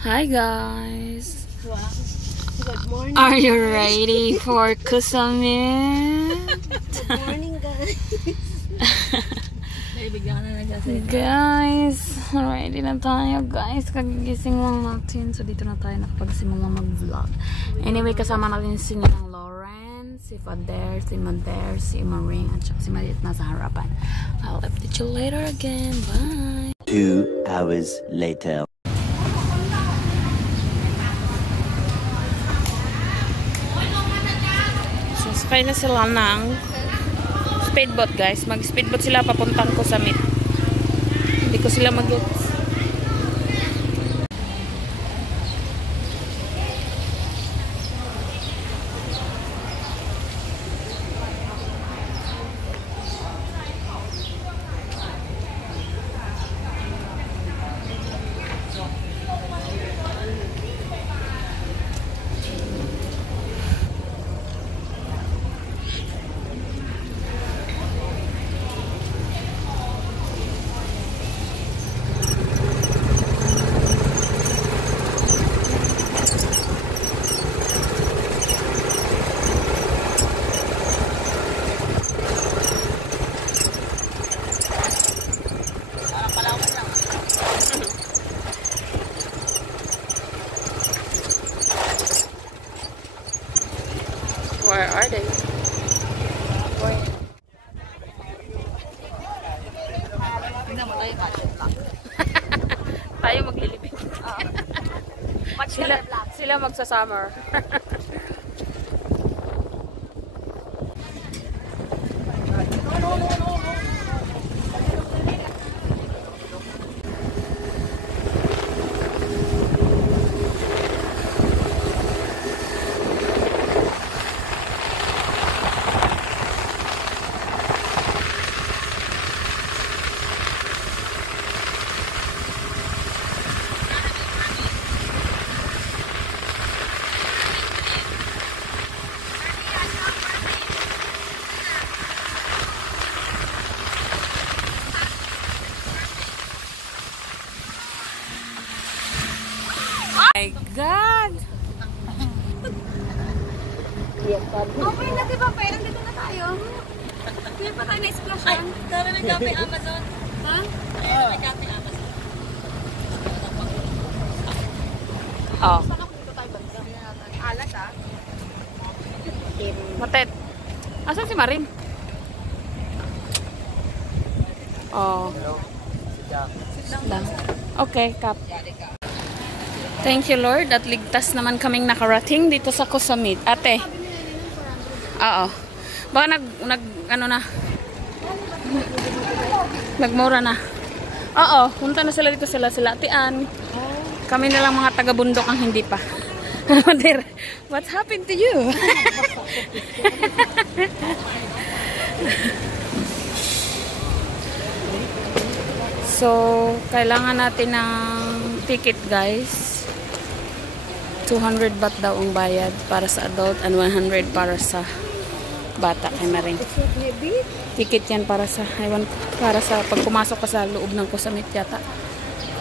Hi guys. Wow. Good morning. Are you ready for Kusamit? Good morning guys. Guys, ready na tayo guys. Kagigising lang natin. So dito na tayo nakapagsimula mag-vlog. Anyway, kasama natin si Ninang Lauren, si Fader, si Mader, si Maring, at saka si Marit nasa harapan. I'll update you later again. Bye! 2 hours later. Sakay na sila ng speedboat guys. Mag-speedboat sila papuntang Kusamit. Hindi ko sila mag-gets. Where are they? Where? Tayo maglilibing. Sila magsa-summer. My God! Okay na diba? Pero dito na tayo. Hindi pa tayo na-splash yan. Dami may kape Amazon. Ha? May kape Amazon. Oh. Saan ako dito tayo bansa? Alat ah. Matet. Asan si Marin? Oh. Sit down. Okay, Kap. Thank you Lord at ligtas naman kaming nakarating dito sa Kusamit. Ate. Oo. Baka ano na. Nagmura na. Oo, punta na sila dito sila Atian. Kami na lang mga taga-bundok ang hindi pa. Mader, what happened to you? So, kailangan natin ng ticket guys. 200 baht daw ang bayad para sa adult and 100 para sa bata kay Maring. Ticket yan para sa para sa pag pumasok ka sa loob ng Kusamit yata.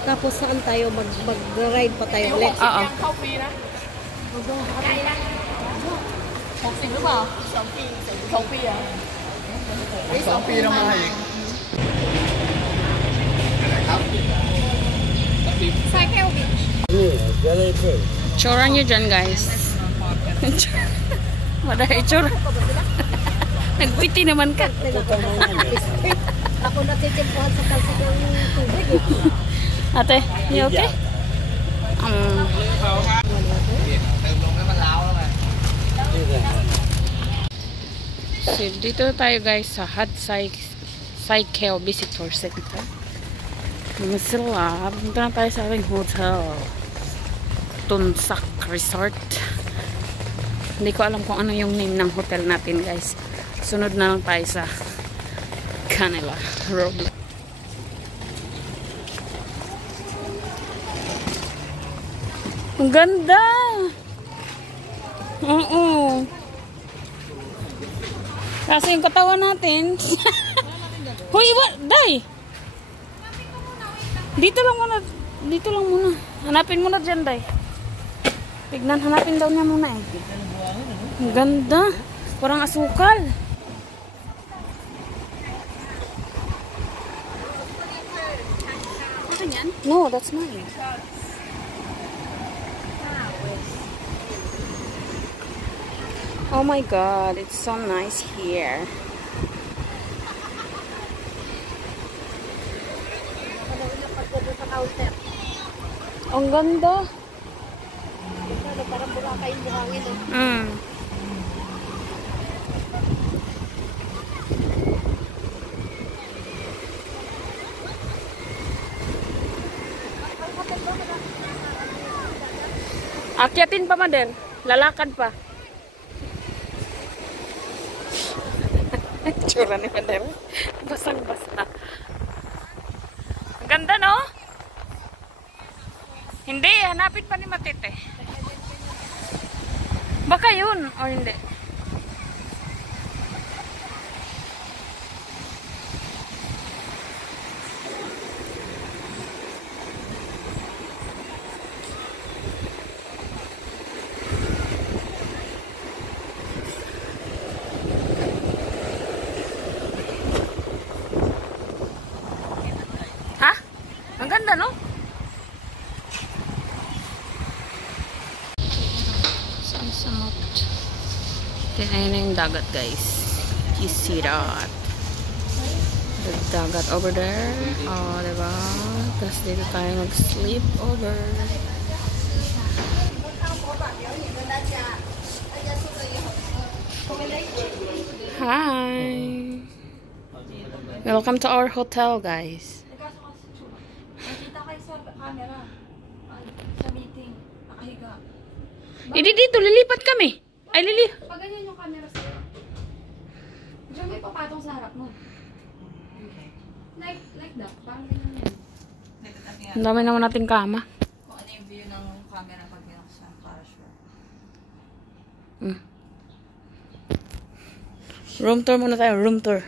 Tapos saan tayo mag-ride pa tayo ulit? Oo. Tsura nyo dyan guys. Madahay tsura. Nagpiti naman ka. Ako natitimpuhan sa kalsik ng tubig. Ate, you okay? So, dito tayo guys sa Hud Cycle Visitor Center. Masila, punta na tayo sa ating hotel. Tunsak Resort. Hindi ko alam kung ano yung name ng hotel natin guys. Sunod na lang tayo sa kanila road. Ang ganda! Oo. Kasi yung katawan natin. Hoy, what? Day! Dito lang muna. Dito lang muna. Hanapin muna dyan, Day. Tignan, hanapin daw niya muna eh. Ang ganda. Parang asukal. Ano yan? No, that's mine. Oh my god, it's so nice here. Ang ganda. Parang mukha kayong buhangin. Mm. Akyatin pa, Madel. Lalakad pa. Tsura ni Madel. Basang-basa. Ang ganda, no? Hindi, hanapin pa ni Matite. Baka yun, o hindi. Ha? Ang ganda, no? Samot. Ayun na yung dagat, guys. You see that? The dagat over there. Oh, diba? Tapos dito tayo mag-sleep over. Hi! Welcome to our hotel, guys. Nakita kayo sa camera. Sa meeting. Nakahiga. Hindi dito, lilipat kami. Ay, Pag ganyan yung camera sa'yo. Diyan may papatong sa harap mo. Like that. Parang ganyan yan. Ang dami naman nating kama. Kung ano yung view ng camera pag binaksan. Para sure. Room tour muna tayo. Room tour.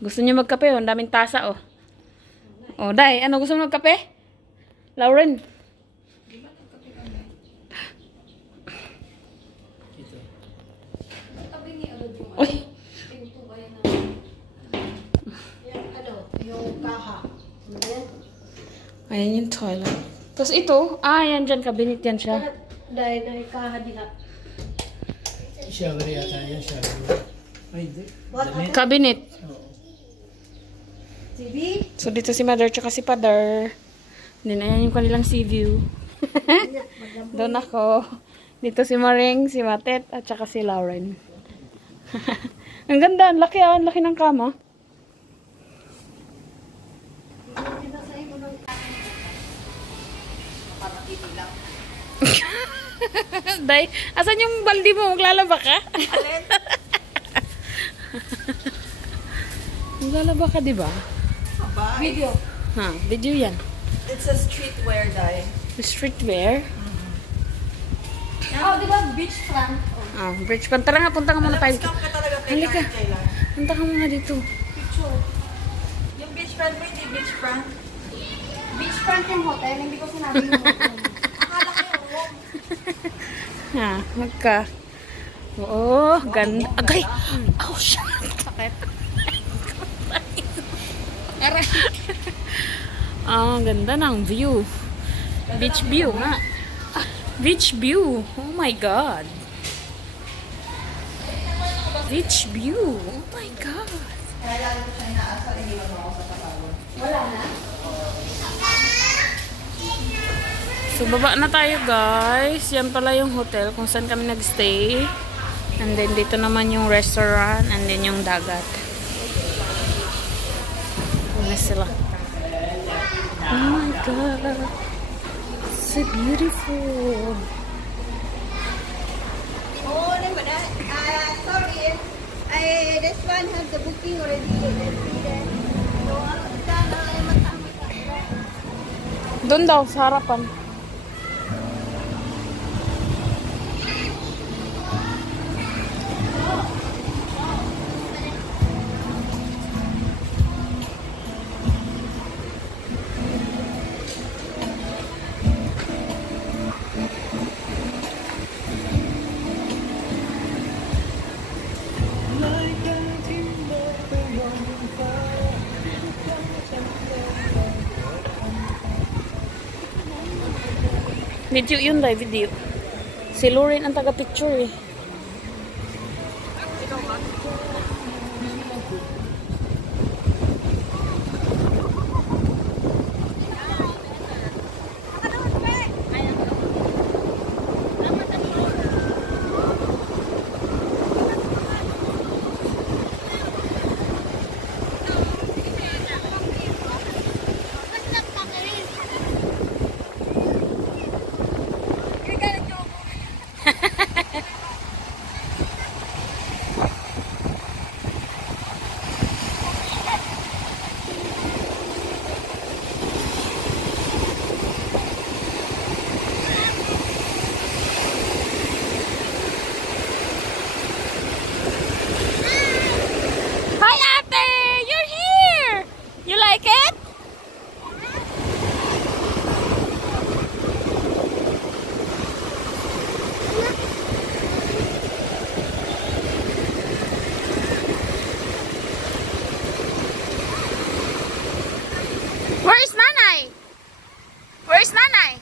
Gusto niyo magkape? Ang daming tasa, oh. Oh, Day, ano gusto mo magkape? Lauren. Tabi ni Alod yung Uy. pinto kaya na. Yung kaha. Ayan yung toilet. Tapos ito, yan dyan, cabinet yan siya. Dahil kaha nila. Shower yata yan, shower. Ay, hindi. Cabinet. TV? So, dito si Mother tsaka si Father. Then, ayan yung kanilang sea view. Doon ako. Dito si Maring, si Matet, at tsaka si Lauren. Ang ganda, ang laki ang laki ng kama. Day, asan yung baldi mo? Maglalaba ka? Alin? Maglalaba ka, di ba? Video. Ha, video yan. It's a streetwear dye. Streetwear. Oh, di ba beach front? Bridge pan. Tara nga, punta ka muna tayo. Scam ka talaga kay Halika. Kayla. Punta ka muna dito. Picture. Yung beach front mo, hindi beach front. Beach front yung hotel, hindi ko sinabi yung hotel. Akala ko yung room. Ha, magka. Oo, ganda. Agay! Oh, shit! Sakit. Aray. Ganda ng view. Beach view nga. Beach view. Oh my God. Beach view. Oh my God. Wala na? So, baba na tayo, guys. Yan pala yung hotel kung saan kami nagstay. And then, dito naman yung restaurant. And then, yung dagat. Ano sila? Oh my God. So beautiful. Oh, never that. Sorry. This one has the booking already. Let's see that. So, sana ay matama ka. Doon daw, sa harapan. Video yun dahil video. Si Lauren ang taga-picture eh. Where's Nanay? Where's Nanay?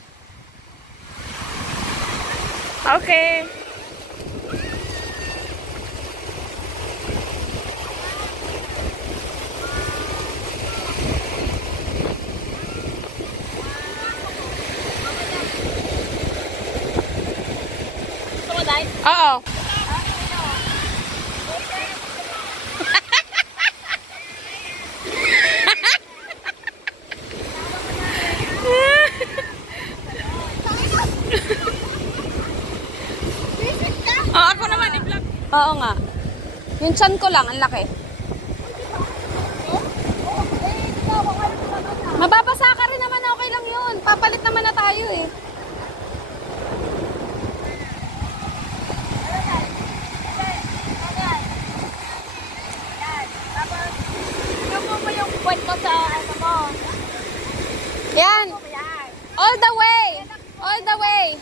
Okay. Oo. Oh, ako naman i-vlog. Oo nga. Yung chan ko lang, ang laki. Mababasa ka rin naman, okay lang yun. Papalit naman na tayo eh. Yan. All the way. All the way.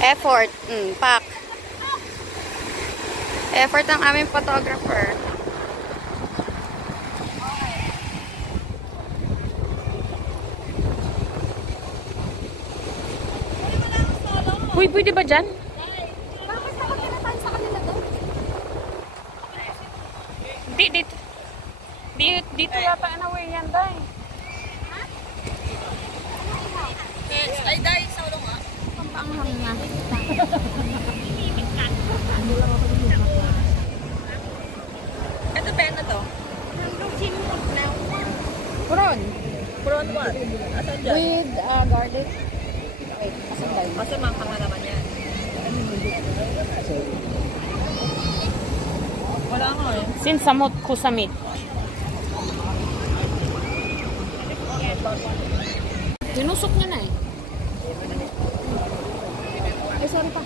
Effort. Pak. Effort ng aming photographer. Uy, pwede ba dyan? Bakit nakakita tayo sa kanila doon? Dito. Dito yata na way yan, day. Ay, dahil sa ulong ah. Pampaanghang niya. Ito ba na to? Puron. Prawn what? Asan dyan? With garlic. Wait, asan tayo? Masamang ka naman yan. Wala nga eh. Sinsamot kusamit. Tinusok niya na eh. Ay, sorry pa.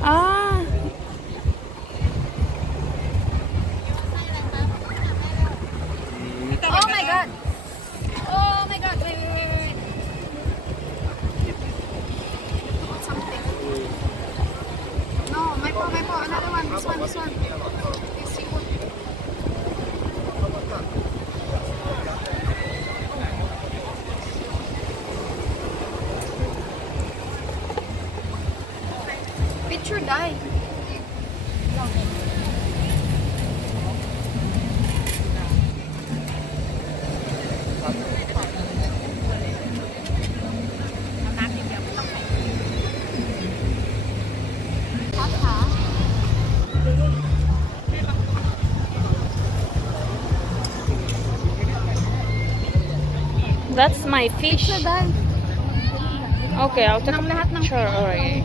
Ah. Oh my God! Oh my God! Wait. Something. No, may po. Another one. This one. This seafood. Picture die. That's my fish. Okay, I'll take a picture. Alright.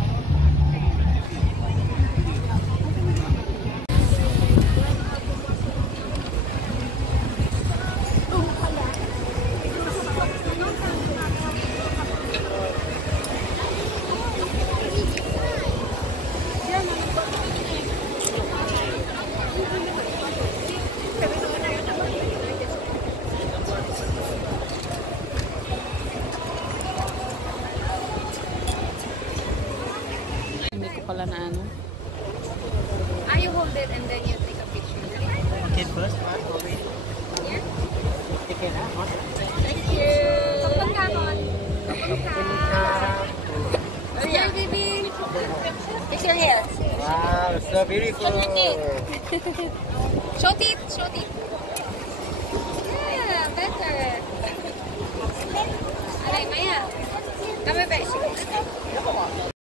pala na ano. You hold it and then you take a picture. Kid first, man. Already. Yeah? Take care, ha? Thank you. Kapag ka, Mon. Kapag ka. Here, baby. Picture here. Wow, so beautiful. Show teeth. Show teeth. Yeah, better. Alay, Maya. Kami, Beshi.